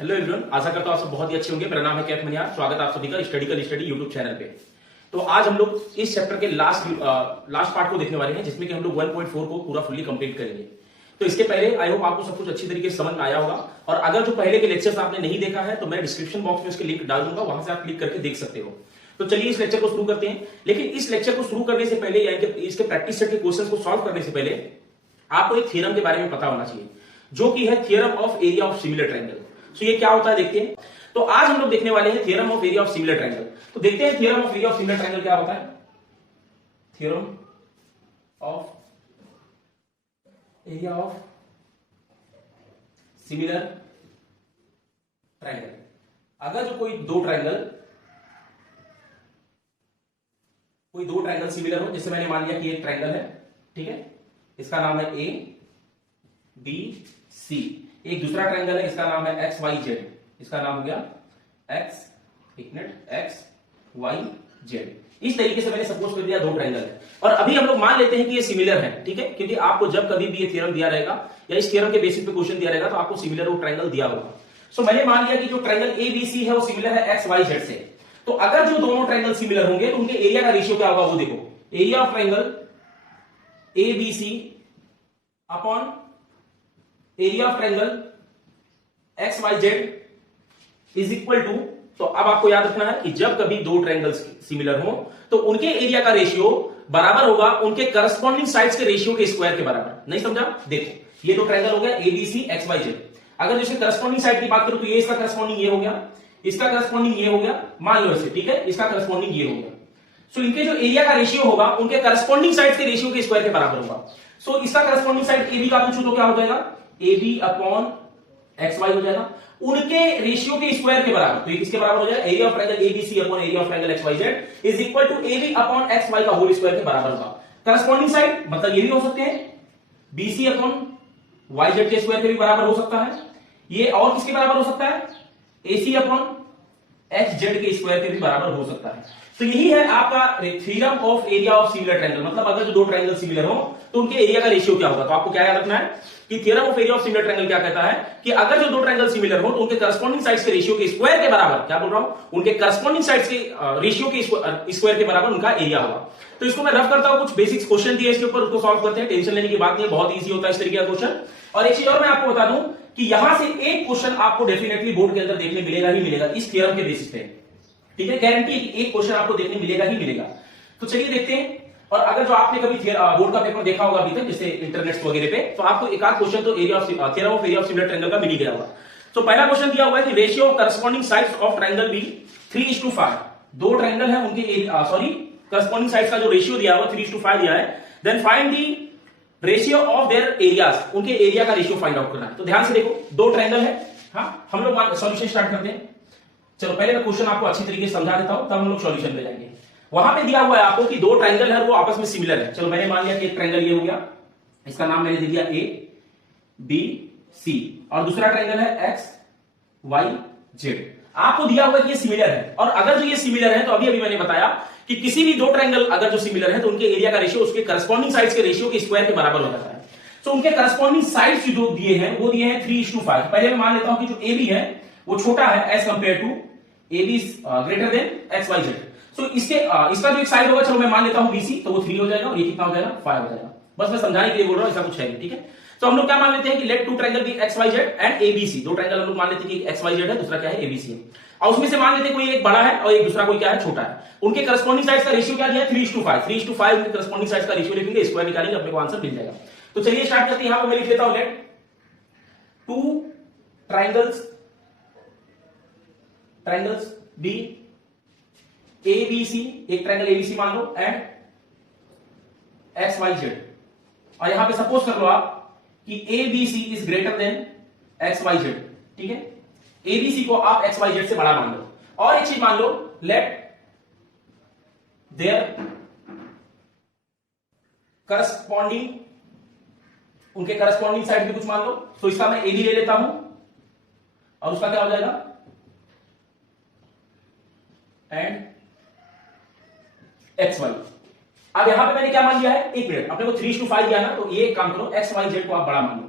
Hello everyone, आशा करता हूं आप सब बहुत ही अच्छे होंगे। मेरा नाम है कैफ मनियार। स्वागत है आप सभी का स्टडी यूट्यूब चैनल पे। तो आज हम लोग इस चैप्टर के लास्ट पार्ट को देखने वाले हैं, जिसमें कि हम लोग 1.4 को पूरा फुल्ली कंप्लीट करेंगे। तो इसके पहले आई होप आपको सब कुछ अच्छी तरीके से समझ में आया होगा, और अगर जो पहले के लेक्चर्स आपने नहीं देखा है तो मैं डिस्क्रिप्शन बॉक्स में उसके लिंक डाल दूंगा, वहां से आप क्लिक करके देख सकते हो। तो चलिए इस लेक्चर को शुरू करते हैं। लेकिन इस लेक्चर को शुरू करने से पहले, यानी कि इसके प्रैक्टिस सेट के क्वेश्चन को सॉल्व करने से पहले आपको एक थ्योरम के बारे में पता होना चाहिए, जो कि है theorem of area of similar triangle. तो ये क्या होता है देखते हैं। तो आज हम लोग देखने वाले हैं theorem of area of similar triangle. तो देखते हैं theorem of area of similar triangle क्या होता है। Theorem of area of similar triangle. अगर जो कोई दो ट्रायंगल सिमिलर हो, जैसे मैंने मान लिया कि एक ट्रायंगल है, ठीक है, इसका नाम है ए बी सी। एक दूसरा ट्रायंगल है, इसका नाम है एक्स वाई जेड। इसका नाम हो गया एक्स वाई जेड। इस तरीके से मैंने सपोज कर दिया दो ट्रायंगल है, और अभी हम लोग मान लेते हैं कि ये सिमिलर है, ठीक है, क्योंकि आपको जब कभी भी ये थ्योरम दिया रहेगा या इस थ्योरम के बेसिस पे क्वेश्चन दिया रहेगा तो आपको सिमिलर वो ट्रायंगल दिया होगा। सो मैंने मान लिया कि जो ट्रायंगल ए बी सी है वो सिमिलर है एक्स वाई जेड से। तो अगर जो दोनों ट्रायंगल सिमिलर होंगे तो उनके एरिया का रेशियो क्या होगा वो देखो। Area of triangle A B C upon area of triangle X Y Z is equal to. तो अब आपको याद रखना है कि जब कभी दो ट्रायंगल्स सिमिलर हो तो उनके एरिया का रेशियो बराबर होगा उनके करस्पॉन्डिंग साइड्स के रेशियो के स्क्वायर के बराबर। नहीं समझा? देखो, ये दो ट्रायंगल हो गया एबीसी एक्स वाई जेड। अगर जैसे करस्पॉन्डिंग साइड की बात करूं तो ये इसका करस्पॉन्डिंग ये हो गया, इसका करस्पॉन्डिंग ये हो गया, मान लो ऐसे, ठीक है, इसका करस्पॉन्डिंग ये हो गया। सो इनके जो एरिया का रेशियो होगा उनके करस्पॉन्डिंग साइड्स के रेशियो के स्क्वायर के बराबर होगा। सो इसका करस्पॉन्डिंग साइड एबी का पूछूं तो क्या हो जाएगा, एबी अपॉन एक्स वाई हो जाएगा, उनके रेशियो के स्क्वायर के बराबर। तो ये किसके बराबर हो जाएगा, area of triangle ABC upon area of triangle X Y Z is equal to AB upon X Y का होल स्क्वायर के बराबर होगा। करस्पॉन्डिंग साइड मतलब ये भी हो सकते हैं बीसी अपॉन वाई जेड के स्क्वायर के भी बराबर हो सकता है। ये और किसके बराबर हो सकता है, एसी अपॉन एक्स जेड के स्क्वायर के भी बराबर हो सकता है। तो यही है आपका theorem of area of similar triangle. मतलब अगर जो दो ट्रायंगल सिमिलर हो तो उनके एरिया का रेशियो क्या होगा। तो आपको क्या याद रखना है कि theorem of area of similar triangle क्या कहता है कि अगर जो दो ट्रायंगल सिमिलर हो तो उनके करस्पॉन्डिंग साइड्स के रेशियो के स्क्वायर के बराबर, क्या बोल रहा हूं, उनके करस्पॉन्डिंग साइड्स के रेशियो के स्क्वायर के बराबर उनका एरिया होगा। तो इसको मैं रफ करता हूं, कुछ बेसिक्स क्वेश्चन दिए इसके ऊपर, उसको सॉल्व करते हैं। टेंशन लेने की बात नहीं है, बहुत ईजी होता है इस तरीके का क्वेश्चन। और एक चीज और मैं आपको बता दूं कि यहां से एक क्वेश्चन आपको डेफिनेटली बोर्ड के अंदर देखने मिलेगा ही मिलेगा इस थ्योरम के बेसिस पे, ठीक है, गारंटी एक क्वेश्चन आपको देखने मिलेगा ही मिलेगा। तो चलिए देखते हैं। और अगर जो आपने कभी बोर्ड का पेपर देखा होगा अभी तक, जैसे इंटरनेट वगैरह पे, तो आपको एक आध क्वेश्चन तो area of theorem of area of similar triangle का मिल ही गया होगा। तो पहला क्वेश्चन दिया हुआ है कि ratio of corresponding sides of triangle be 3:5। दो ट्रायंगल है, उनके करस्पॉन्डिंग साइड्स का जो रेशियो दिया हुआ 3:5 दिया है। Then find the ratio of their areas, उनके एरिया का रेशियो फाइंड आउट करना है। तो ध्यान से देखो, दो ट्रायंगल है, हाँ, हम लोग सॉल्यूशन स्टार्ट करते हैं। चलो पहले मैं क्वेश्चन आपको अच्छी तरीके से समझा देता हूं, तब हम लोग सॉल्यूशन पे जाएंगे। वहां पे दिया हुआ है आपको कि दो ट्रायंगल है वो आपस में सिमिलर है। चलो मैंने मान लिया कि एक ट्रायंगल ये हो गया, इसका नाम मैंने दे दिया ए बी सी, और दूसरा ट्रायंगल है एक्स वाई जेड। आपको दिया हुआ है कि ये सिमिलर है, और अगर जो ये सिमिलर है तो अभी मैंने बताया कि किसी भी दो ट्रायंगल अगर जो सिमिलर है तो उनके एरिया का रेशियो उसके करस्पॉन्डिंग साइड्स के रेशियो के स्क्वायर के बराबर हो जाता है। तो उनके करस्पॉन्डिंग साइड्स जो दिए हैं वो दिए हैं 3:5। पहले मैं मान लेता हूं कि जो ए बी है वो छोटा है as compare to A B greater than X Y Z. So इसका जो एक साइड होगा, चलो मैं मान लेता हूं बीसी, तो वो 3 हो जाएगा, और ये कितना हो जाएगा 5 हो जाएगा। बस मैं समझाने के लिए बोल रहा हूं, ऐसा कुछ है नहीं, ठीक है। तो हम लोग क्या मान लेते हैं कि let two triangle B X Y Z and ABC. दो ट्रायंगल हम लोग मान लेते हैं कि एक्स वाई जेड है, दूसरा क्या है एबीसी है, और उसमें से मान लेते हैं कोई एक बड़ा है और एक दूसरा कोई क्या है छोटा है। उनके करस्पॉन्डिंग साइड्स का रेशियो क्या दिया है 3:5। 3:5 उनके करस्पॉन्डिंग साइड्स का रेशियो लिखेंगे, स्क्वायर निकालेंगे, अपने को आंसर मिल जाएगा। तो चलिए स्टार्ट करते हैं। यहां पर मैं लिख लेता हूं let two triangles be ABC, एक ट्रायंगल एबीसी मान लो, एंड एक्स वाई जेड। और यहां पे सपोज कर लो आप कि ABC is greater than X Y Z, ठीक है। एबीसी को आप एक्स वाई जेड से बड़ा मान लो। और एक चीज मान लो, लेट देयर करस्पॉन्डिंग, उनके करस्पॉन्डिंग साइड भी कुछ मान लो। तो इसका मैं एबी ले लेता हूं, और उसका क्या हो जाएगा एंड एक्स वाई। अब यहां पे मैंने क्या मान लिया है, एक मिनट, अपने को 3:5 दिया ना, तो ये काम करो, एक्स वाई जेड को आप बड़ा मान लो,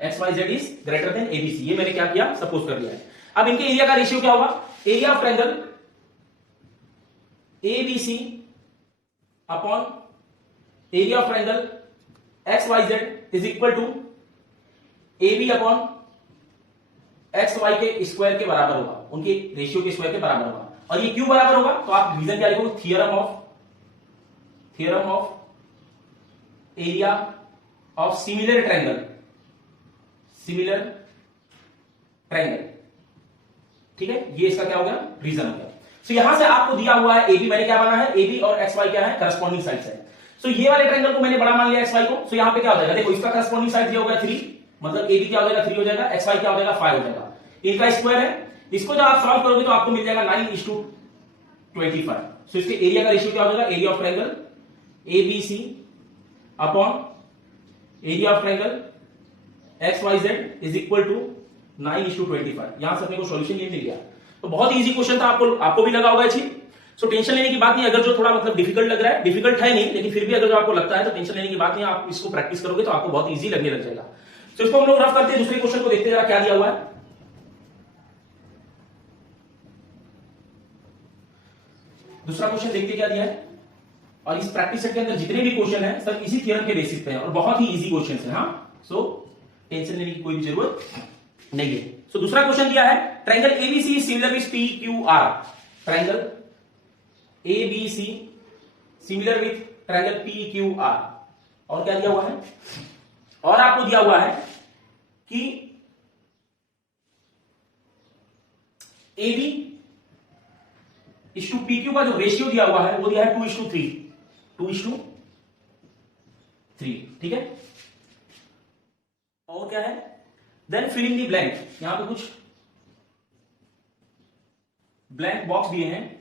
X Y Z is greater than ABC. ये मैंने क्या किया, सपोज कर लिया है। अब इनके एरिया का रेशियो क्या होगा, area of triangle ABC upon area of triangle XYZ is equal to AB upon XY के स्क्वायर के बराबर होगा, उनके रेशियो के स्क्वायर के बराबर होगा। और ये क्यों बराबर होगा, तो आप रीजन क्या लिखोगे, theorem of area of similar triangle, ठीक है, ये इसका क्या हो गया, रीजन हो गया। सो यहां से आपको दिया हुआ है AB, मैंने क्या माना है, AB और XY क्या है, करस्पॉन्डिंग साइड्स है। सो ये वाले ट्रायंगल को मैंने बड़ा मान लिया XY को। सो यहां पे क्या हो जाएगा, देखो इसका करस्पॉन्डिंग साइड दिया होगा 3, मतलब AB क्या हो जाएगा 3 हो जाएगा, XY क्या हो जाएगा 5 हो जाएगा, इनका स्क्वायर है। इसको जब आप सॉल्व करोगे तो आपको मिल जाएगा 9:25। सो इसके एरिया का रेशियो क्या हो जाएगा, area of triangle ABC upon area of triangle XYZ is equal to 9:25। यहां से अपने को सॉल्यूशन ये मिल गया। तो बहुत इजी क्वेश्चन था, आपको भी लगा होगा अच्छी। सो टेंशन लेने की बात नहीं, अगर जो थोड़ा मतलब डिफिकल्ट लग रहा है, डिफिकल्ट है नहीं, लेकिन फिर भी अगर जो आपको लगता है तो टेंशन लेने की बात नहीं, आप इसको प्रैक्टिस करोगे तो आपको बहुत इजी लगने लग जाएगा। तो इसको हम लोग रफ करते हैं, दूसरे क्वेश्चन को देखते हैं जरा क्या दिया हुआ है। दूसरा क्वेश्चन देखते क्या दिया है, और इस प्रैक्टिस सेट के अंदर जितने भी क्वेश्चन है सब इसी थ्योरम के बेसिस पे हैं और बहुत ही इजी क्वेश्चन है। हाँ, सो टेंशन लेने की कोई भी जरूरत नहीं है। सो दूसरा क्वेश्चन दिया है, triangle ABC similar with PQR, triangle ABC similar with triangle PQR, और क्या दिया हुआ है, और आपको दिया हुआ है कि AB इस टू PQ का जो रेशियो दिया हुआ है वो दिया है 2:3, ठीक है। और क्या है, देन फिलिंग दी ब्लैंक, यहां पे कुछ ब्लैंक बॉक्स दिए हैं,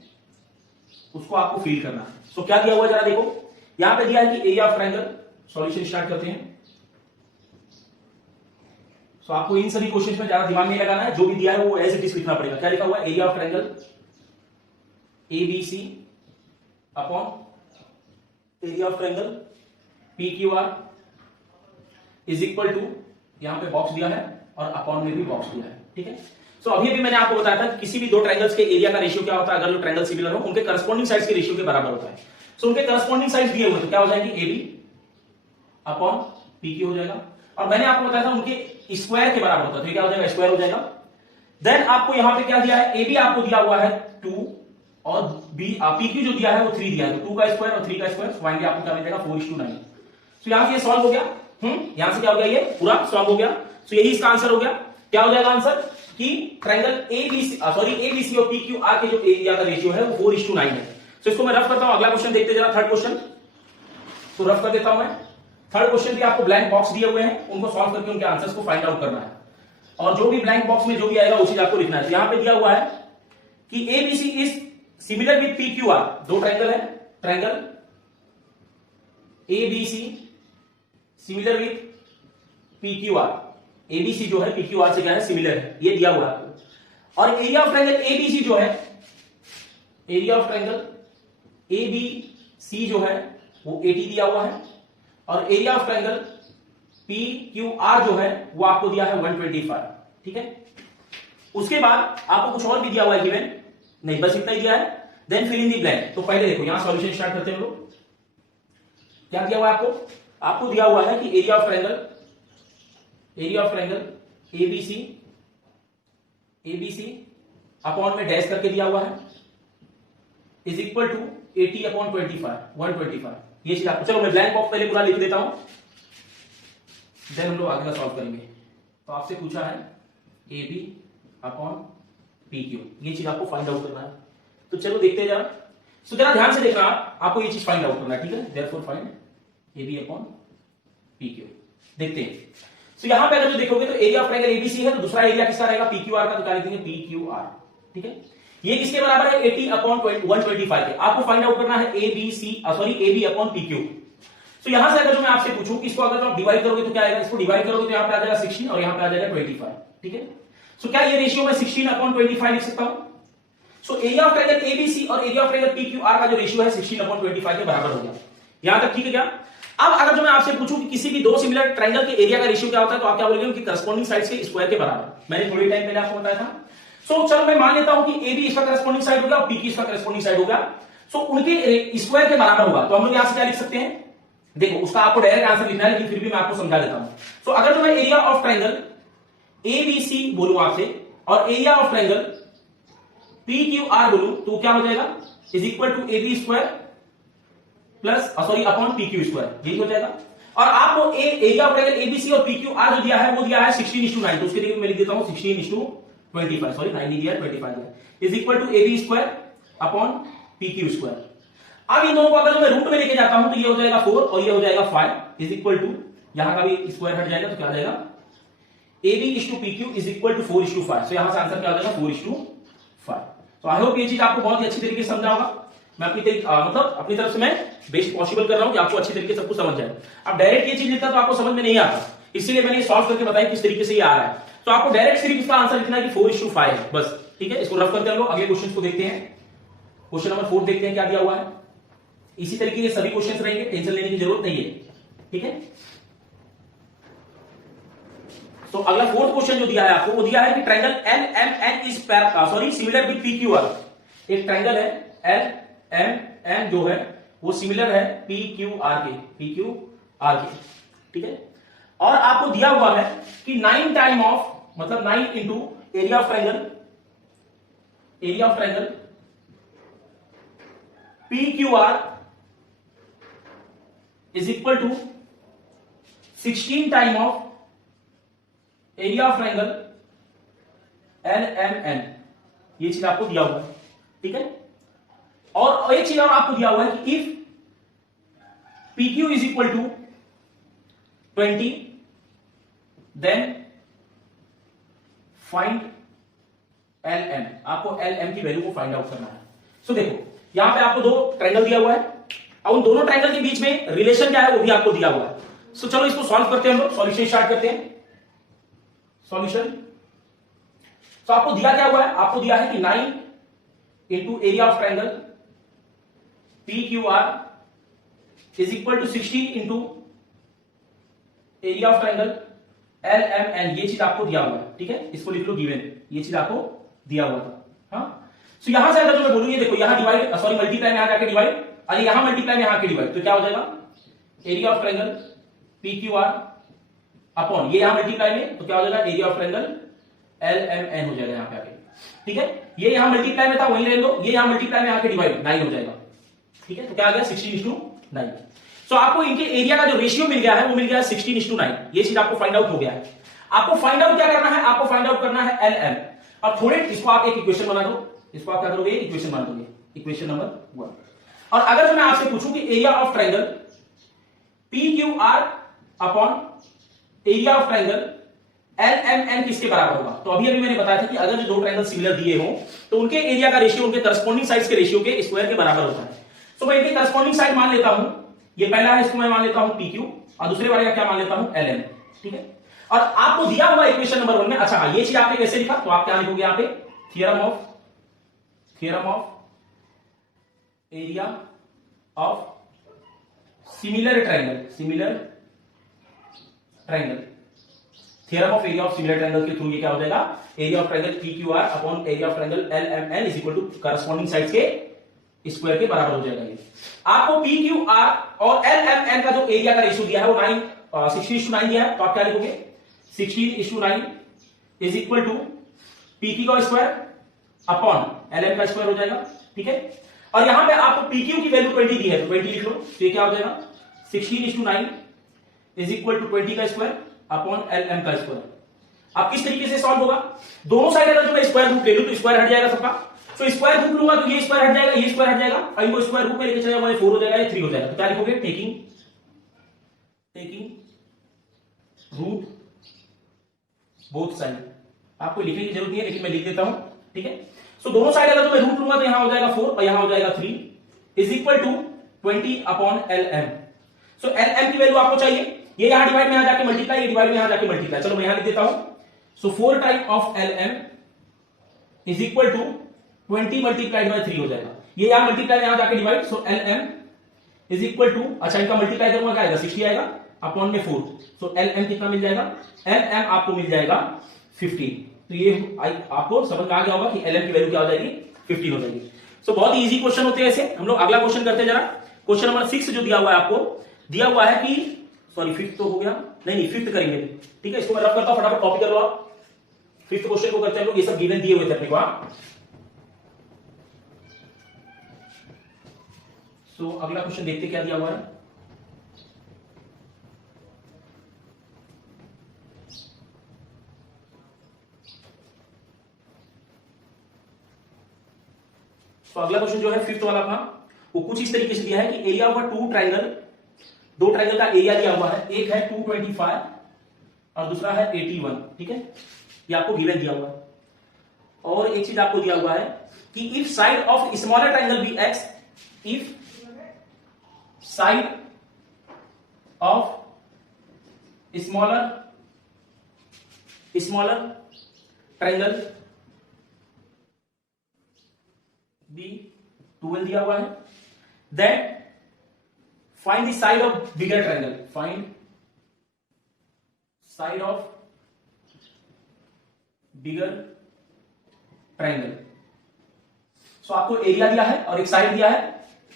उसको आपको फिल करना है। सो क्या दिया हुआ है जरा देखो, यहां पे दिया है कि area of triangle, solution start करते हैं। सो आपको इन सभी क्वेश्चंस में ज्यादा दिमाग नहीं लगाना है, जो भी दिया है वो एज इट इज लिखना पड़ेगा। क्या लिखा हुआ है, area of triangle ABC upon area of triangle PQR is equal to, यहां पे बॉक्स दिया है और अपॉन में भी बॉक्स दिया है, ठीक है। सो अभी मैंने आपको बताया था किसी भी दो ट्रायंगल्स के एरिया का रेशियो क्या होता है, अगर जो ट्रायंगल सिमिलर हो उनके करस्पॉन्डिंग साइड्स के रेशियो के बराबर होता है। सो उनके करस्पॉन्डिंग साइड्स दिए हुए तो क्या हो जाएंगे, AB अपॉन PQ हो जाएगा, और मैंने आपको बताया था उनके स्क्वायर के बराबर होता है, तो क्या हो जाएगा, स्क्वायर हो जाएगा। देन आपको यहां पे क्या दिया है, AB आपको दिया हुआ है 2 और PQ जो दिया है वो 3 दिया है, तो 2 का स्क्वायर और 3 का स्क्वायर स्वाएंगे, आपको क्या मिल जाएगा 4:9। तो यहां से ये सॉल्व हो गया, यहां से क्या हो गया, ये पूरा सॉल्व हो गया। तो यही इसका आंसर हो गया। क्या हो जाएगा आंसर, कि ट्रायंगल ABC और PQR के जो एरिया का रेशियो है वो 4:9 है। तो इसको मैं रफ करता हूं, अगला क्वेश्चन देखते जरा, थर्ड क्वेश्चन। तो रफ कर देता हूं मैं। थर्ड क्वेश्चन भी आपको ब्लैंक बॉक्स दिए हुए हैं, उनको सॉल्व करके उनके आंसर्स को फाइंड आउट करना है, और जो भी ब्लैंक बॉक्स में जो भी आएगा उसी आपको लिखना है। तो यहां पे दिया हुआ है कि ABC is similar with PQR, दो ट्रायंगल है, triangle ABC similar with PQR, ABC जो है PQR से क्या है, सिमिलर है, ये दिया हुआ है आपको। और एरिया ऑफ ट्रायंगल ABC जो है, एरिया ऑफ ट्रायंगल ABC जो है वो 80 दिया हुआ है, और एरिया ऑफ ट्रायंगल PQR जो है वो आपको दिया है 125, ठीक है। उसके बाद आपको कुछ और भी दिया हुआ है गिवन, नहीं बस इतना ही दिया है। Then fill in the blank. तो पहले देखो यहां सॉल्यूशन स्टार्ट करते हैं हम लोग। क्या दिया हुआ है आपको दिया हुआ है कि area of triangle ABC upon में डैश करके दिया हुआ है इज इक्वल टू 80 अपॉन 125, ये चीज आपको। चलो मैं ब्लैंक बॉक्स पहले पूरा लिख देता हूं, देन हम लोग आगे का सॉल्व करेंगे। तो आपसे पूछा है AB अपॉन PQ, ये चीज आपको फाइंड आउट करना है। तो चलो देखते हैं जरा। सो जरा ध्यान से देखना, आपको ये चीज फाइंड आउट करना है, ठीक है। Therefore find AB upon PQ, देखते हैं। सो यहां पे अगर जो देखोगे तो एरिया ऑफ ट्रायंगल ABC है, तो दूसरा एरिया किसका रहेगा, PQR का, तो क्या लिखेंगे PQR, ठीक है। ये किसके बराबर है, 80 अपॉन 125 के। आपको फाइंड आउट करना है AB अपॉन PQ। तो यहां से अगर जो मैं आपसे पूछूं कि इसको अगर आप डिवाइड करोगे तो क्या आएगा, इसको डिवाइड करोगे तो यहां पे आ जाएगा 16 और यहां पे आ जाएगा 25, ठीक है। सो क्या ये रेशियो मैं 16 अपॉन 25 लिख सकता हूं। So area of triangle ABC और एरिया ऑफ ट्रायंगल PQR का जो रेशियो है 16 अपॉन 25 के बराबर हो गया। यहां तक ठीक है क्या। अब अगर जो मैं आपसे पूछूं कि किसी भी दो सिमिलर ट्रायंगल के एरिया का रेशियो क्या होता है, तो आप क्या बोलेंगे, उनकी करस्पॉन्डिंग साइड्स के स्क्वायर के बराबर। मैंने थोड़ी टाइम पहले आपको बताया था। सो चलो मैं मान लेता हूं कि ए बी इसका करस्पॉन्डिंग साइड हो गया और पी की इसका करस्पॉन्डिंग साइड हो गया। सो उनके स्क्वायर के बराबर होगा। तो हम लोग यहां से क्या लिख सकते हैं, देखो उसका आपको डायरेक्ट आंसर लिखना है, लेकिन फिर भी मैं आपको समझा देता हूं। सो अगर तो मैं area of triangle A B C बोलूं आपसे और area of triangle P Q R बोलूं, तो क्या हो जाएगा, is equal to A B square plus sorry upon P Q square, यही हो जाएगा। और आपको एरिया ऑफ ट्रायंगल एबीसी और पी क्यू आर जो दिया है वो दिया है 16:9, तो उसके लिए मैं लिख देता हूं 16:25, सॉरी 9 नहीं दिया 25 दिया, is equal to A B square upon P Q square. अब इन दोनों को अगर मैं रूट में लेके जाता हूं तो ये हो जाएगा 4 और ये हो जाएगा 5 इज इक्वल टू, यहां का भी स्क्वायर हट जाएगा तो क्या आ जाएगा, A B is to P Q is equal to 4:5। So यहां से आंसर क्या आ जाएगा 4:5। तो आई होप ये चीज आपको बहुत ही अच्छी तरीके से समझा होगा। मैं मतलब अपनी तरफ से मैं बेस्ट पॉसिबल कर रहा हूं कि आपको अच्छी तरीके से सब कुछ समझ जाए। अब डायरेक्ट ये चीज लिखता तो आपको समझ में नहीं आता, इसीलिए मैंने सॉल्व करके बताया किस तरीके से ये आ रहा है। तो आपको डायरेक्ट सिर्फ इसका आंसर लिखना है कि 4:5 है बस, ठीक है। इसको रफ करते हैं लोग, अगले क्वेश्चन को देखते हैं। क्वेश्चन नंबर 4 देखते हैं क्या दिया हुआ है। इसी तरीके के सभी क्वेश्चन रहेंगे, टेंशन लेने की जरूरत नहीं है, ठीक है। तो अगला 4th क्वेश्चन जो दिया है आपको, वो दिया है कि triangle L M N is similar with P Q R. एक ट्रायंगल है एल एम एन जो है वो सिमिलर है पी क्यू आर के, ठीक है। और आपको दिया हुआ है कि 9 टाइम ऑफ मतलब 9 into area of triangle P Q R is equal to 16 time of area of triangle L M N. ये चीज आपको दिया हुआ है, ठीक है। और एक चीज और आपको दिया हुआ है कि if P Q is equal to 20 then find L M. आपको एल एम की वैल्यू को फाइंड आउट करना है। सो देखो यहां पे आपको 2 ट्रायंगल दिया हुआ है और उन दोनों ट्रायंगल के बीच में रिलेशन क्या है वो भी आपको दिया हुआ है। सो चलो इसको सॉल्व करते हैं, हम लोग सॉल्यूशन स्टार्ट करते हैं। सॉल्यूशन, तो आपको दिया क्या हुआ है, आपको दिया है कि 9 into area of triangle P Q R is equal to 16 into area of triangle L M N. ये चीज आपको दिया हुआ है, ठीक है। इसको लिख लो गिवन, ये चीज आपको दिया हुआ था। हाँ, सो यहां से अगर जो मैं बोलूं, ये देखो यहां डिवाइड सॉरी मल्टीप्लाई में यहां जाके डिवाइड, अरे यहां मल्टीप्लाई में यहां के डिवाइड, तो क्या हो जाएगा area of triangle P Q R upon ये यहां मल्टीप्लाई में, तो क्या हो जाएगा area of triangle L M N हो जाएगा यहां पे आके, ठीक है। ये यहां मल्टीप्लाई में था वहीं रहने दो, ये यहां मल्टीप्लाई में आके डिवाइड 9 हो जाएगा, ठीक है। तो क्या आ गया 16:9। सो आपको इनके एरिया का जो रेशियो मिल गया है वो मिल गया 16:9। ये चीज आपको फाइंड आउट हो गया है। आपको फाइंड आउट क्या करना है, आपको फाइंड आउट करना है एल एम। अब थोड़े इसको आप एक इक्वेशन बना दो, इसको आप क्या करोगे इक्वेशन बना दोगे, इक्वेशन नंबर 1। और अगर जो मैं आपसे पूछूं कि area of triangle P Q R upon area of triangle L M N किसके बराबर होगा, तो अभी मैंने बताया था कि अगर जो 2 ट्रायंगल सिमिलर दिए हो तो उनके एरिया का रेशियो उनके करस्पॉन्डिंग साइड्स के रेशियो के स्क्वायर के बराबर होता है। सो मैं इनके करस्पॉन्डिंग साइड मान लेता हूं, ये पहला है इसको मैं मान लेता हूं पी क्यू और दूसरे वाले का क्या मान लेता हूं एल एम, ठीक है। और आपको दिया हुआ इक्वेशन नंबर 1 में, अच्छा हाँ ये चीज आपने कैसे लिखा, तो आप क्या लिखोगे यहां पे theorem of area of similar triangle theorem of area of similar triangle के थ्रू ये क्या हो जाएगा area of triangle P Q R upon area of triangle L M N is equal to corresponding sides के square के बराबर हो जाएगा। ये आपको पी क्यू आर और एल एम एन का जो एरिया का रेशियो दिया है वो 16:9 दिया है, तो आप क्या लिखोगे 16:9 is equal to P Q का स्क्वायर अपॉन एल एम का स्क्वायर हो जाएगा, ठीक है। और यहां पे आपको पी क्यू की वैल्यू 20 दी है तो 20 लिख लो, तो ये क्या हो जाएगा 16:9 इज इक्वल टू 20 का स्क्वायर अपॉन एल एम का स्क्वायर। अब किस तरीके से सॉल्व होगा, दोनों साइड अगर जो मैं स्क्वायर रूट ले लूं तो स्क्वायर हट जाएगा सबका, तो स्क्वायर रूट लूंगा तो ये स्क्वायर हट जाएगा, ये स्क्वायर हट जाएगा, और इनको स्क्वायर रूट में लेके चलेगा 4 हो जाएगा, ये 3 हो जाएगा। तो क्या लिखोगे टेकिंग रूट बोथ साइड। आपको लिखने की जरूरत नहीं है लेकिन मैं लिख देता हूं, ठीक है। सो दोनों साइड अगर जो मैं रूट लूंगा तो यहां हो जाएगा 4 और यहां हो जाएगा 3 is equal to 20 upon L M. So L M की वैल्यू आपको चाहिए, ये यहां डिवाइड में यहां जाके मल्टीप्लाई, ये डिवाइड में यहां जाके मल्टीप्लाई, चलो मैं यहां लिख देता हूं। So 4 time of L M is equal to 20 multiplied by 3 हो जाएगा, ये यहां मल्टीप्लाई यहां जाके divide, so L M is equal to, अच्छा इनका मल्टीप्लाई करूंगा क्या आएगा 60 आएगा अपॉन में 4, सो एल एम कितना मिल जाएगा, एल एम आपको मिल जाएगा 15, तो ये आपको समझ में आ गया होगा कि ln की वैल्यू क्या हो जाएगी 15 हो जाएगी। सो बहुत ही इजी क्वेश्चन होते हैं ऐसे। हम लोग अगला क्वेश्चन करते हैं जरा। क्वेश्चन नंबर 6 जो दिया हुआ है आपको, दिया हुआ है कि सॉरी फिफ्थ तो हो गया, नहीं फिफ्थ करेंगे, ठीक है। इसको मैं रफ करता हूं, फटाफट कॉपी कर लो आप। फिफ्थ क्वेश्चन को करते हैं लोग, ये सब गिवन दिए हुए थे अपने को। सो अगला क्वेश्चन देखते क्या दिया हुआ है। तो अगला क्वेश्चन जो है फिफ्थ वाला अपना, वो कुछ इस तरीके से दिया है कि एरिया ऑफ टू ट्रायंगल, दो ट्रायंगल का एरिया दिया हुआ है, एक है 225 और दूसरा है 81, ठीक है। ये आपको गिवन दिया हुआ है। और एक चीज आपको दिया हुआ है कि if side of smaller triangle B X, if side of smaller triangle B 12 दिया हुआ है, then find the side of bigger triangle, find side of bigger triangle. So आपको एरिया दिया है और एक साइड दिया है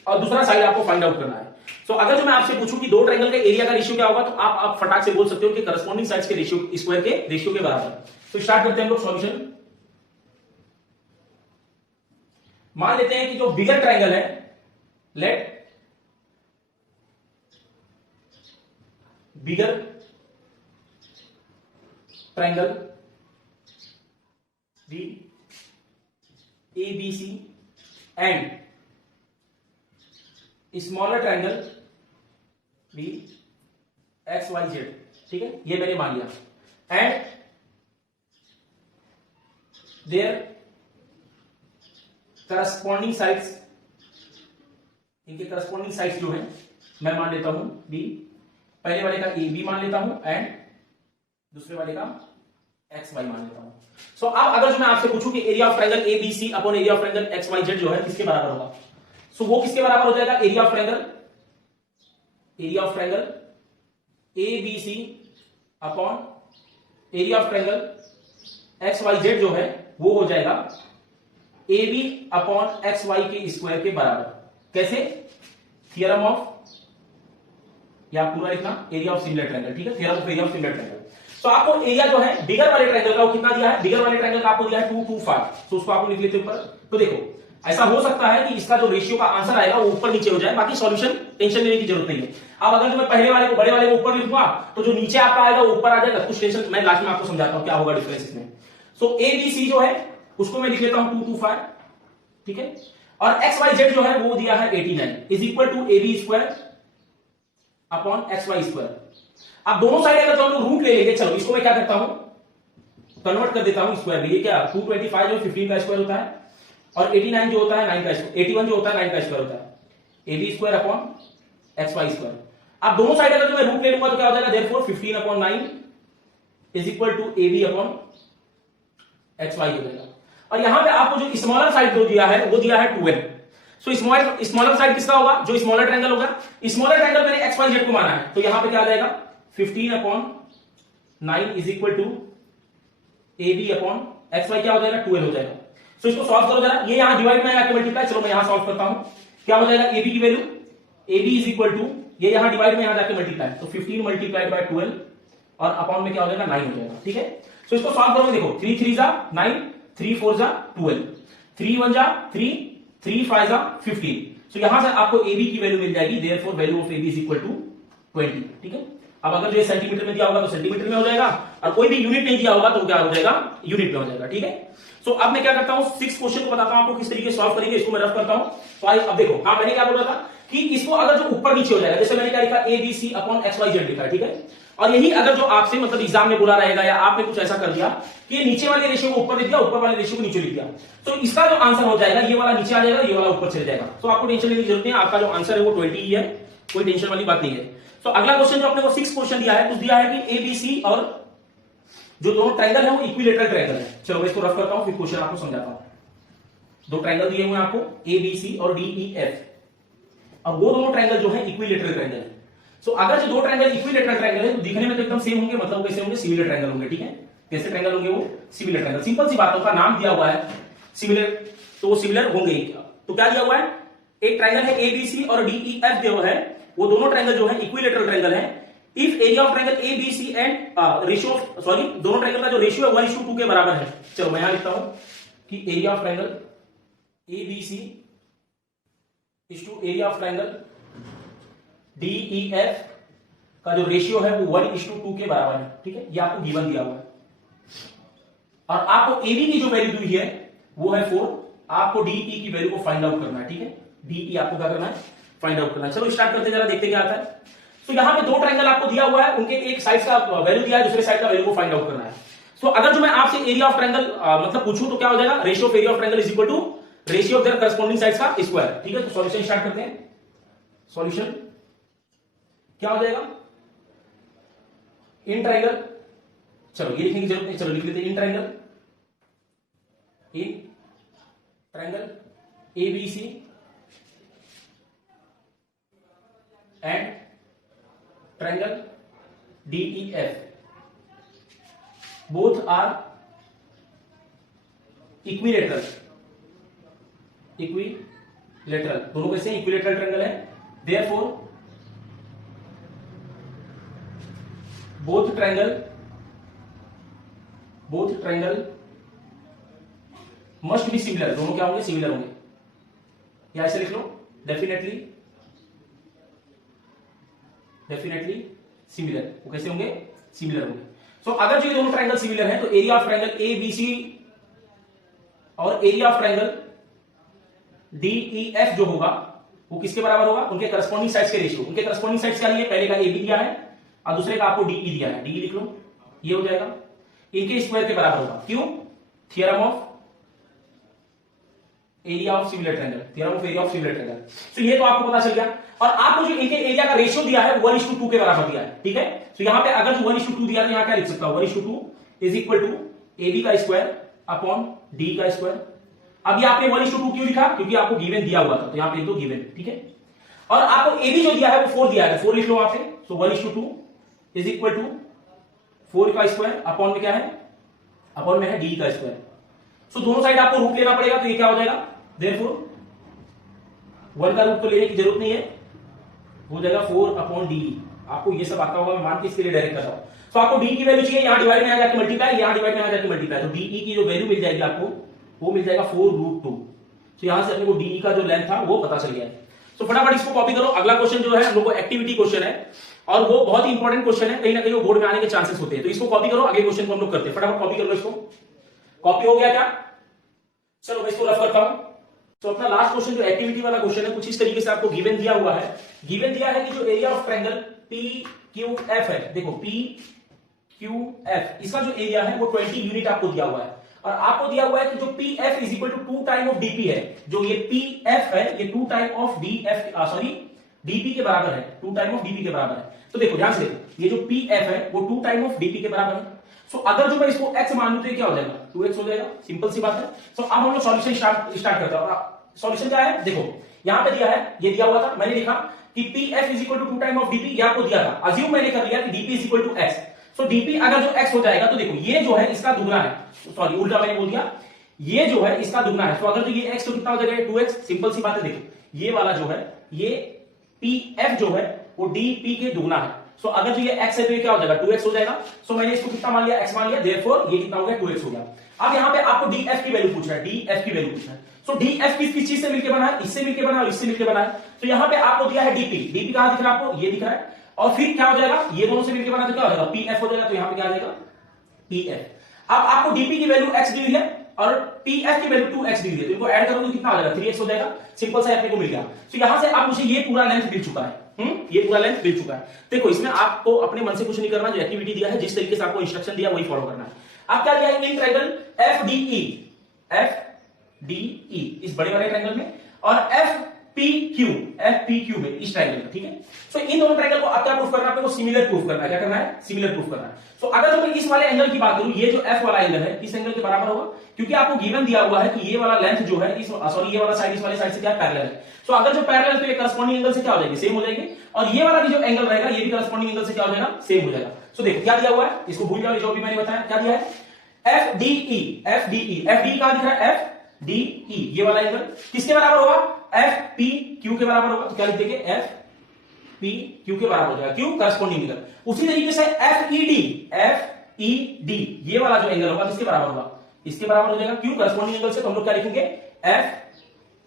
और दूसरा साइड आपको फाइंड आउट करना है। सो अगर जो मैं आपसे पूछूं कि दो ट्रायंगल के एरिया का रेशियो क्या होगा, तो आप फटाक से बोल सकते हो कि करस्पॉन्डिंग साइड्स के रेशियो स्क्वायर के रेशियो के बराबर। तो स्टार्ट करते हैं हम लोग सॉल्यूशन। मान लेते हैं कि जो बिगर ट्रायंगल है, let bigger triangle be ABC and smaller triangle be XYZ, ठीक है। ये मैंने मान लिया। एंड देयर करस्पॉन्डिंग साइड्स, इनके करस्पॉन्डिंग साइड्स जो है मैं मान लेता हूं बी, पहले वाले का AB मान लेता हूं एंड दूसरे वाले का XY मान लेता हूं। सो अब अगर जो मैं आपसे पूछूं कि area of triangle ABC upon area of triangle XYZ जो है किसके बराबर होगा, सो वो किसके बराबर हो जाएगा, area of triangle ABC upon area of triangle XYZ जो है वो हो जाएगा AB अपॉन XY के स्क्वायर के बराबर। कैसे, थियरम ऑफ, या पूरा लिखना एरिया ऑफ सिमिलर ट्रायंगल, ठीक है, theorem of area of similar triangle. तो आपको एरिया जो है बिगर वाले ट्रायंगल का वो कितना दिया है, बिगर वाले ट्रायंगल का आपको दिया है 225। तो उसको आपको लिख लेते ऊपर। तो देखो ऐसा हो सकता है कि इसका जो रेशियो का आंसर आएगा वो ऊपर नीचे हो जाए, बाकी सॉल्यूशन टेंशन लेने की जरूरत नहीं है। अब अगर जो मैं पहले वाले को बड़े वाले को ऊपर लिखूंगा तो जो नीचे आपका आएगा वो ऊपर आ जाएगा, कुछ टेंशन, मैं लास्ट में आपको समझाता हूं क्या होगा डिफरेंस इसमें। सो ABC जो है उसको मैं लिख लेता हूं 225, ठीक है। और XYZ जो है वो दिया है 89 is equal to AB square upon XY square. अब दोनों साइड अगर तो हम लोग रूट ले लेंगे, चलो इसको मैं क्या करता हूं, कन्वर्ट कर देता हूं स्क्वायर में। ये क्या 225 जो 15 का स्क्वायर होता है और 89 जो होता है 9 का स्क्वायर, 81 जो होता है 9 का स्क्वायर होता है, AB square upon XY square. अब दोनों साइड अगर मैं रूट ले लूंगा तो क्या हो जाएगा, therefore 15 upon 9 is equal to AB upon XY हो जाएगा। और यहां पे आपको जो स्मॉलर साइड जो दिया है वो दिया है 12। सो स्मॉलर साइड किसका होगा, जो स्मॉलर ट्रायंगल होगा। स्मॉलर ट्रायंगल मैंने XYZ को माना है, तो यहां पे क्या आ जाएगा 15 upon 9 is equal to AB upon XY, क्या हो जाएगा 12 हो जाएगा। सो इसको सॉल्व करो जरा, ये यहां डिवाइड में आके मल्टीप्लाई, चलो मैं यहां सॉल्व करता हूं। क्या हो जाएगा AB की value, AB is equal to, ये यहां डिवाइड में यहां जाके मल्टीप्लाई, तो 15 मल्टीप्लाइड बाय 12 और अपॉन में क्या हो जाएगा 9 हो जाएगा, ठीक है। सो इसको सॉल्व करोगे, देखो 3 3 जा 9, 3 4 जा 12, 3 1 जा 3, 3 5 जा 15। सो यहां से आपको AB की वैल्यू मिल जाएगी, therefore value of AB is equal to 20, ठीक है। अब अगर जो सेंटीमीटर में दिया होगा तो सेंटीमीटर में हो जाएगा, और कोई भी यूनिट नहीं दिया होगा तो क्या हो जाएगा, यूनिट में हो जाएगा, ठीक है। सो अब मैं क्या करता हूं, 6 क्वेश्चन को बताता हूं आपको किस तरीके से सॉल्व करेंगे, इसको मैं रफ करता हूं। तो अब देखो, हाँ मैंने क्या बोला था कि इसको अगर जो ऊपर नीचे हो जाएगा, जैसे मैंने क्या लिखा ABC अपॉन XYZ लिखा, ठीक है। और यही अगर जो आपसे मतलब एग्जाम में बोला रहेगा या आपने कुछ ऐसा कर दिया कि नीचे वाले रेशियो को ऊपर लिख दिया, ऊपर वाले रेशियो को नीचे लिख दिया, तो इसका जो आंसर हो जाएगा ये वाला नीचे आ जाएगा, ये वाला ऊपर चले जाएगा। तो आपको टेंशन लेने की जरूरत नहीं है, आपका जो आंसर है वो 20 ही है, कोई टेंशन वाली बात नहीं है। तो अगला क्वेश्चन जो अपने को 6 क्वेश्चन दिया है, कुछ दिया है कि ABC और जो दोनों ट्रायंगल है वो इक्विलेटरल ट्रायंगल है। चलो मैं इसको रफ करता हूं, फिर क्वेश्चन आपको समझाता हूं। दो ट्रायंगल दिए हुए हैं आपको ABC और DEF, और वो दोनों ट्रायंगल जो है इक्विलेटरल ट्रायंगल है। सो अगर जो दो ट्रायंगल इक्विलेटरल ट्रायंगल है तो दिखने में तो एकदम सेम होंगे, मतलब कैसे होंगे, सिमिलर ट्रायंगल होंगे, ठीक है। कैसे ट्रायंगल होंगे वो? Similar triangle. सिंपल सी बात है, उसका नाम दिया हुआ है सिमिलर, तो वो सिमिलर होंगे। तो क्या दिया हुआ है? एक ट्रायंगल है एबीसी और डीईएफ दिया हुआ है, वो दोनों ट्रायंगल जो है इक्विलेटरल ट्रायंगल है। If area of triangle ABC and ratio, sorry, दोनों ट्रायंगल का जो रेशियो है 1:2 के बराबर है। चलो मैं यहां लिखता हूं कि area of triangle ABC is to area of triangle DEF का जो रेशियो है वो 1:2 के बराबर है। ठीक है, ये आपको गिवन दिया हुआ है। और आपको एबी की जो वैल्यू दी है वो है 4, आपको डीई की वैल्यू को फाइंड आउट करना है। ठीक है, डीई आपको क्या करना है? फाइंड आउट करना है। चलो स्टार्ट करते हैं, जरा देखते क्या आता है। तो यहां पे दो ट्रायंगल आपको दिया हुआ है, उनके एक साइड का वैल्यू दिया है, दूसरे साइड का वैल्यू को फाइंड आउट करना है। सो अगर जो मैं आपसे एरिया ऑफ ट्रायंगल मतलब पूछूं तो क्या हो जाएगा? Ratio of area of triangle is equal to ratio of their corresponding sides का स्क्वायर। ठीक है, तो सॉल्यूशन स्टार्ट करते हैं। सॉल्यूशन क्या हो जाएगा? इन ट्रायंगल, चलो ये लिखने की जरूरत नहीं, चलो लिख लेते हैं in triangle ABC and triangle DEF, both are equilateral, दोनों कैसे इक्विलेटरल ट्रायंगल है। therefore both triangle must be similar, दोनों क्या होंगे? सिमिलर होंगे। या ऐसे लिख लो, डेफिनेटली सिमिलर। वो कैसे होंगे? सिमिलर होंगे। सो अगर जो ये दोनों ट्रायंगल सिमिलर हैं तो एरिया ऑफ ट्रायंगल एबीसी और एरिया ऑफ ट्रायंगल डीईएफ जो होगा वो किसके बराबर होगा? उनके करस्पॉन्डिंग साइड्स के रेशियो। उनके करस्पॉन्डिंग साइड्स क्या लिए? पहले का एबी दिया है और दूसरे का आपको डीई दिया है, डीई लिख लो, ये हो जाएगा। इनके स्क्वायर के बराबर होगा। क्यों? Theorem of area of similar triangle, theorem of area of similar triangle. तो ये तो आपको पता चल गया। और आपको जो इनके एरिया का रेशियो दिया है 1:2 के बराबर दिया है। ठीक है, तो यहां पे अगर जो 1:2 दिया है तो यहां क्या लिख सकता हूं? 1:2 इज इक्वल टू एबी का स्क्वायर अपॉन डी का स्क्वायर। अब ये आपने 1:2 क्यों लिखा? क्योंकि आपको गिवन दिया हुआ था, तो यहां पे लिख दो गिवन। ठीक है, और आपको एबी जो दिया है वो 4 दिया है, 4 लिख लो वहां पे। सो 1:2 इज इक्वल टू 4 का स्क्वायर अपॉन में क्या है? अपॉन में है डी का स्क्वायर। सो दोनों साइड आपको रूट लेना पड़ेगा, तो ये क्या हो जाएगा? Therefore 1 का रूट तो लेने की जरूरत नहीं है, हो जाएगा 4 अपॉन डी। आपको ये सब आता होगा, मैं मान के इसके लिए डायरेक्ट कर रहा हूं। तो आपको डी की वैल्यू चाहिए, यहां डिवाइड में आ जाके मल्टीप्लाई, यहां डिवाइड में आ जाके मल्टीप्लाई, तो डीई की जो वैल्यू मिल जाएगी आपको वो मिल जाएगा 4√2। तो यहां से अपने को डीई का जो लेंथ था वो पता चल गया है। तो फटाफट इसको कॉपी करो। अगला क्वेश्चन जो है हम लोग को एक्टिविटी क्वेश्चन है और वो बहुत ही इंपॉर्टेंट क्वेश्चन है, कहीं ना कहीं वो बोर्ड में आने के चांसेस होते हैं। तो इसको कॉपी करो, अगले क्वेश्चन को हम लोग करते हैं। फटाफट कॉपी कर लो इसको। कॉपी हो गया क्या? चलो मैं इसको रफ करता हूं। तो अपना लास्ट क्वेश्चन जो एक्टिविटी वाला क्वेश्चन है कुछ इस तरीके से आपको गिवन दिया हुआ है। गिवन दिया है कि जो एरिया ऑफ ट्रायंगल PQF है, देखो PQF इसका जो एरिया है वो 20 यूनिट आपको दिया हुआ है। और आपको दिया हुआ है कि जो PF is equal to 2 time of DP है। जो ये PF है ये 2 टाइम ऑफ DP के बराबर है, 2 टाइम ऑफ DP के बराबर है। तो देखो ध्यान से देखो, ये जो PF है वो 2 टाइम ऑफ DP के बराबर है। सो अगर जो मैं इसको x मान लूं तो ये क्या हो जाएगा? 2x हो जाएगा। सिंपल सी बात है। सो अब हम लोग सॉल्यूशन स्टार्ट करते हैं। सॉल्यूशन क्या है? देखो यहां पे दिया है, ये दिया हुआ था, मैंने लिखा कि PF is equal to 2 time of DP, ये आपको दिया था। अज्यूम मैंने कर लिया कि DP is equal to x। So DP अगर जो x हो जाएगा तो देखो ये जो है इसका दुगना है, सॉरी उल्टा मैंने बोल दिया, ये जो है इसका दुगना है। तो अगर जो ये x तो कितना हो जाएगा? 2x। सिंपल सी बात है, देखो ये वाला जो है ये PF जो है वो DP के दुगना है। सो अगर जो ये x है तो ये क्या हो जाएगा? 2x हो जाएगा। सो मैंने इसको कितना मान लिया? x मान लिया। देयरफॉर ये कितना हो गया? 2x हो गया। अब यहां पे आपको df की वैल्यू पूछ रहा है, df की वैल्यू पूछ रहा है। सो df किस चीज से मिलकर बना है? इससे मिलकर बना है और इससे मिलकर बना है। तो यहां पे आपको दिया है dp, dp कहां दिख रहा है आपको? ये दिख रहा है। और फिर क्या हो जाएगा? ये दोनों से मिलकर बना तो क्या हो जाएगा? pf हो जाएगा। तो यहां पे क्या आ जाएगा? pf। अब आपको dp की वैल्यू x दी हुई है और pf की वैल्यू 2x दी हुई है, तो इनको ऐड करोगे तो कितना आ जाएगा? 3x हो जाएगा। सिंपल सा अपने को मिल गया। तो यहां से अब मुझे ये पूरा लेंथ मिल चुका है। ये पूरा लेंथ मिल चुका है। देखो इसमें आपको अपने मन से कुछ नहीं करना, जो एक्टिविटी दिया है जिस तरीके से आपको इंस्ट्रक्शन दिया वही फॉलो करना है। अब क्या दिया है? इन ट्रायंगल FDE इस बड़े वाले ट्रायंगल में और FPQ में, इस ट्रायंगल में। ठीक है, सो इन दोनों ट्रायंगल को आप क्या प्रूफ करना है? आपको सिमिलर प्रूफ करना है। क्या करना है? सिमिलर प्रूफ करना है। सो अगर मैं इस वाले एंगल की बात करूं, ये जो F वाला एंगल है किस एंगल के बराबर होगा? क्योंकि आपको गिवन दिया हुआ है कि ये वाला लेंथ जो है इस ये वाला साइड इस वाले साइड से क्या पैरेलल है। सो अगर जो पैरेलल है तो ये करस्पॉन्डिंग एंगल से क्या हो जाएगी? सेम हो जाएगी। और ये वाला भी जो एंगल रहेगा ये भी करस्पॉन्डिंग एंगल से क्या हो जाएगा? सेम हो जाएगा। सो देखो क्या दिया हुआ है, इसको भूल जाओ, जो भी मैंने बताया क्या दिया है, एफ डी ई, एफ डी ई, एफ डी कहां दिख रहा है, एफ डी ई, ये वाला एंगल किसके बराबर होगा, एफ पी क्यू के बराबर होगा। तो क्या लिख देंगे, एफ पी क्यू के बराबर हो जाएगा, क्यू करस्पॉन्डिंग एंगल। उसी तरीके से F E D, F E D, ये वाला जो एंगल होगा किसके बराबर होगा, इसके बराबर हो जाएगा, क्यू करस्पॉन्डिंग एंगल से। तो हम लोग क्या लिखेंगे, एफ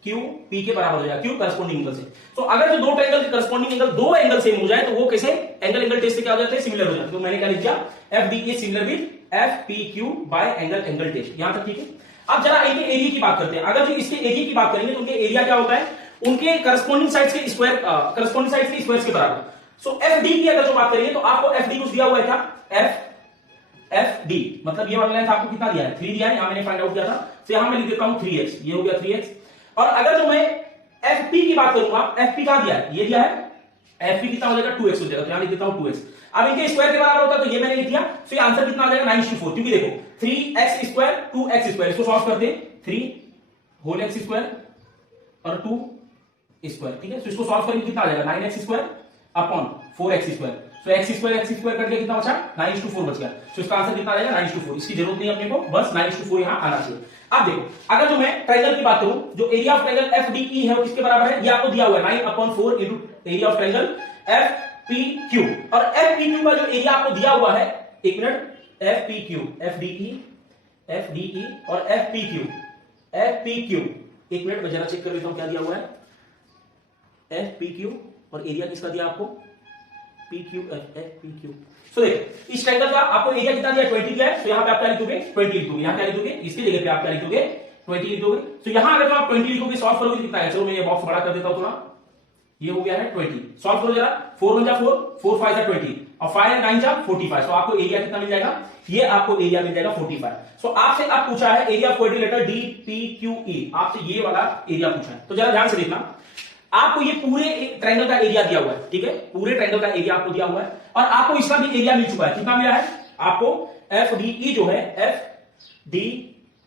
क्यू पी के बराबर हो जाएगा, क्यू करस्पॉन्डिंग एंगल से। तो अगर जो दो ट्रायंगल के करस्पॉन्डिंग एंगल दो एंगल सेम हो जाए तो वो कैसे एंगल एंगल टेस्ट से क्या हो जाते हैं, सिमिलर हो जाते हैं। तो मैंने क्या लिख दिया, F D is similar with F P Q by angle angle test, यहां तक ठीक है। अब जरा इनके एरिया की बात करते हैं। अगर जो इसके एरिया की बात करेंगे तो उनके एरिया क्या होता है, उनके करस्पॉन्डिंग साइड्स के स्क्वायर, करस्पॉन्डिंग साइड्स के स्क्वायर्स के बराबर। सो एफ डी की अगर जो बात करेंगे तो आपको एफ डी कुछ दिया हुआ है क्या, एफ डी मतलब ये वाला लेंथ आपको कितना दिया है, 3 दिया है, यहां मैंने फाइंड आउट किया था। तो यहां मैं लिख देता हूं 3x, ये हो गया 3x। और अगर जो मैं एफ पी की बात करूंगा, एफ पी कहां दिया है, ये दिया है, एफ पी कितना हो जाएगा 2x हो जाएगा। तो यहां लिख देता हूं 2x। अब इनके स्क्वायर के बराबर होता है तो ये मैंने लिख दिया। तो ये आंसर कितना आ जाएगा 9:4, क्योंकि देखो 3x स्क्वायर 2x स्क्वायर, इसको सॉल्व कर दे, 3 होल x स्क्वायर और 2 स्क्वायर, ठीक है। तो इसको सॉल्व करके कितना आ जाएगा 9x square upon 4x square. तो x स्क्वायर कट गया, कितना बचा 9:4 बच गया। तो इसका आंसर कितना आ जाएगा 9:4। इसकी जरूरत नहीं अपने को, बस 9:4 यहां आना चाहिए। अब देखो अगर जो मैं ट्रायंगल की बात करूं, जो area of triangle F D ई है वो किसके बराबर है, ये आपको दिया हुआ है 9/4 into area of triangle F P Q. और एफ पी क्यू का जो एरिया आपको दिया हुआ है, एक minute, F P Q, F D ई और एफ पी क्यू, एक मिनट मैं जरा चेक कर लेता हूं क्या दिया हुआ है, एफ पी क्यू और एरिया किसका दिया आपको, P Q, F P Q. So देखो इस ट्रायंगल का आपको एरिया कितना दिया, 20 दिया है। तो यहां पे आप क्या लिखोगे, 20 लिखोगे। यहां क्या लिखोगे, इसकी जगह पे आप क्या लिखोगे, 20 लिखोगे। तो यहां अगर तो आप 20 लिखोगे, सॉल्व करोगे कितना है, चलो मैं ये बॉक्स बड़ा कर देता हूं थोड़ा, ये हो गया है 20। सॉल्व करो जरा, 4 1 जा 4, 4 5 जा 20 और 5 9 जा 45। तो आपको एरिया कितना मिल जाएगा, ये आपको एरिया मिल जाएगा 45। सो आपसे अब पूछा है area of quadrilateral D P Q ई, आपसे ये वाला एरिया पूछा है। तो जरा ध्यान से देखना, आपको ये पूरे ट्रायंगल का एरिया दिया हुआ है, ठीक है, पूरे ट्रायंगल का एरिया आपको दिया हुआ है और आपको इसका भी एरिया मिल चुका है। कितना मिला है आपको, एफ डी ई जो है, एफ डी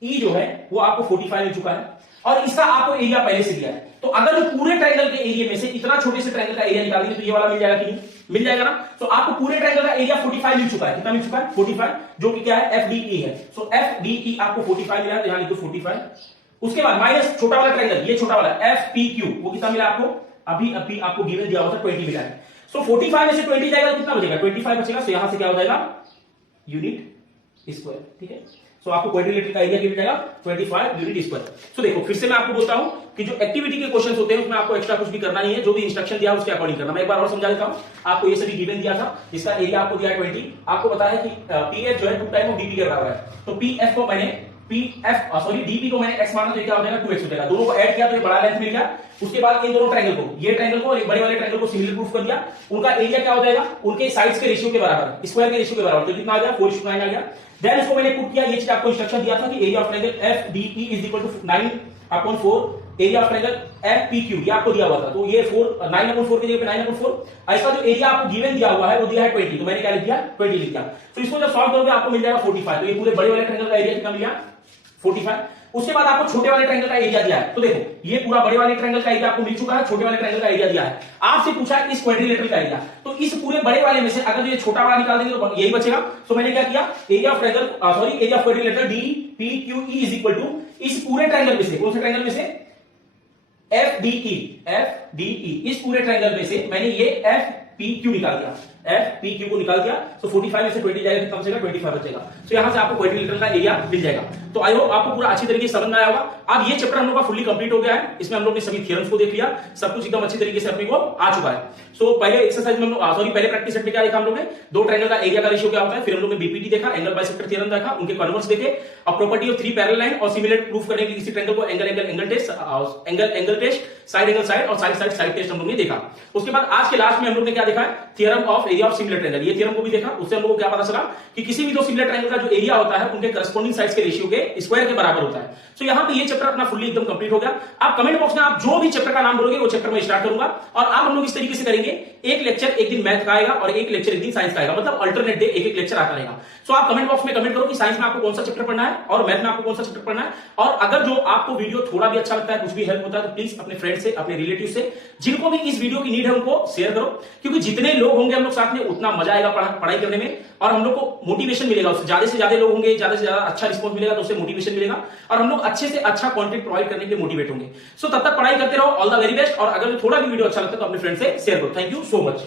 ई जो है वो आपको 45 मिल चुका है और इसका आपको एरिया पहले से दिया है। तो अगर जो पूरे ट्रायंगल के एरिया में से इतना छोटे से ट्रायंगल का एरिया निकालेंगे तो ये वाला मिल जाएगा कि नहीं, मिल जाएगा ना। तो आपको पूरे ट्रायंगल का एरिया 45 मिल चुका है। कितना मिल चुका है, 45, जो कि क्या है, एफ डी ई है। सो एफ डी ई आपको 45 मिला है, तो यहां लिखो 45। उसके बाद माइनस छोटा वाला ट्रायंगल, ये छोटा वाला एफ पी क्यू, वो कितना मिला आपको, अभी आपको गिवन दिया हुआ था 20 मिला है। सो 45 में से 20 जाएगा तो कितना बचेगा, 25 बचेगा। सो यहां से क्या हो जाएगा, यूनिट स्क्वायर, ठीक है। सो आपको क्वाड्रिलेटरल का एरिया मिल जाएगा 25 यूनिट स्क्वायर। सो देखो फिर से मैं आपको बोलता हूं कि जो एक्टिविटी के क्वेश्चंस होते हैं उसमें आपको एक्स्ट्रा कुछ भी करना नहीं है, जो भी इंस्ट्रक्शन दिया उसके अकॉर्डिंग करना। मैं एक बार और समझा देता हूं आपको, ये सभी गिवन दिया था, इसका एरिया आपको दिया है 20, आपको बताया कि पीएफ जो है 2 टाइम ऑफ डीपी के बराबर है। तो पीएफ को मैंने डीपी को मैंने x माना तो क्या हो जाएगा 2x हो जाएगा। दोनों को ऐड किया तो ये बड़ा लेंथ मिल गया। उसके बाद इन दोनों ट्रायंगल को, ये ट्रायंगल को और एक बड़े वाले ट्रायंगल को सिमिलर प्रूफ कर दिया। उनका एरिया क्या हो जाएगा, उनके साइड्स के रेशियो के बराबर, स्क्वायर के रेशियो के बराबर। तो कितना आ गया 4:9 आ गया। देन इसको मैंने पुट किया, ये चीज आपको इंस्ट्रक्शन दिया था कि area of triangle F D E is equal to 9/4 area of triangle F P Q, ये आपको दिया हुआ था। तो ये 9/4 की जगह पे 9/4। इसका जो एरिया आपको गिवन दिया हुआ है वो दिया है 20, तो मैंने क्या लिख दिया 20 लिख दिया। तो इसको जब सॉल्व करोगे आपको मिल जाएगा 45। तो ये पूरे बड़े वाले ट्रायंगल का एरिया कितना मिला 45। उसके बाद आपको छोटे वाले ट्रायंगल का एरिया दिया है। तो देखो ये पूरा बड़े वाले ट्रायंगल का एरिया आपको मिल चुका है, छोटे वाले ट्रायंगल का एरिया दिया है। आपसे पूछा है इस क्वाड्रिलेटरल का एरिया। तो इस पूरे बड़े वाले में से अगर ये छोटा वाला निकाल देंगे तो यही बचेगा। तो मैंने क्या किया, area of triangle area of quadrilateral D P Q E is equal to इस पूरे ट्रायंगल में से, कौन से ट्रायंगल में से, एफ डी ई, इस पूरे ट्रायंगल में से मैंने ये एफ पी क्यू निकाल दिया, एफ पी क्यू को निकाल दिया। तो 45 में से 20 जाएगा, कितना बचेगा 25 बचेगा। तो यहां से आपको क्वाड्रिलेटरल का एरिया मिल जाएगा। तो आई होप आपको पूरा अच्छी तरीके से समझ में आया होगा। अब ये चैप्टर हम लोग का फुल्ली कंप्लीट हो गया है। इसमें हम लोग ने सभी थ्योरम्स को देख लिया, सब कुछ एकदम अच्छी तरीके से अपने को आ चुका है। सो पहले एक्सरसाइज में हम लोग पहले प्रैक्टिस सेट में क्या देखा हम लोग ने, दो ट्रायंगल का एरिया का रेशियो क्या होता है। फिर हम लोग ने बीपीटी देखा, एंगल बाइसेक्टर थ्योरम देखा, उनके कन्वर्स देखे और प्रॉपर्टी ऑफ 3 पैरेलल लाइन और सिमिलर प्रूफ करने की किसी ट्रायंगल को angle test, side angle side और साइड टेस्ट हम लोग ने देखा। उसके बाद आज के लास्ट में हम लोग ने क्या देखा है, theorem of area of similar triangle, ये थ्योरम को भी देखा। उससे हम लोग को क्या पता चला कि किसी भी दो सिमिलर ट्रायंगल का जो एरिया होता है उनके करस्पॉन्डिंग साइड्स के रेशियो के स्क्वायर के बराबर होता है। सो यहां पे ये चैप्टर अपना फुल्ली एकदम कंप्लीट हो गया। आप कमेंट बॉक्स में आप जो भी चैप्टर का नाम बोलोगे वो चैप्टर में स्टार्ट करूंगा। और आप हम लोग इस तरीके से करेंगे, एक लेक्चर एक दिन मैथ का आएगा और एक लेक्चर एक दिन साइंस का आएगा, मतलब अल्टरनेट डे एक लेक्चर आता रहेगा। सो आप कमेंट बॉक्स में कमेंट करो कि साइंस में आपको कौन सा चैप्टर पढ़ना है और मैथ में आपको कौन सा चैप्टर पढ़ना है। और अगर जो आपको वीडियो थोड़ा भी अच्छा लगता है, कुछ भी हेल्प होता है, तो प्लीज अपने फ्रेंड से, अपने रिलेटिव से, जिनको भी इस वीडियो की नीड है उनको शेयर करो। क्योंकि जितने लोग होंगे हम लोग साथ में, उतना मजा आएगा पढ़ाई करने में, और हम लोग को मोटिवेशन मिलेगा। उससे ज्यादा से ज्यादा लोग होंगे, ज्यादा से ज्यादा अच्छा रिस्पॉन्स मिलेगा, तो उससे मोटिवेशन मिलेगा और हम लोग अच्छे से अच्छा कंटेंट प्रोवाइड करने के लिए मोटिवेट होंगे। सो तब तक पढ़ाई करते रहो। All the very best. और अगर थोड़ा भी वीडियो अच्छा लगता है तो अपने फ्रेंड से शेयर करो। Thank you so much.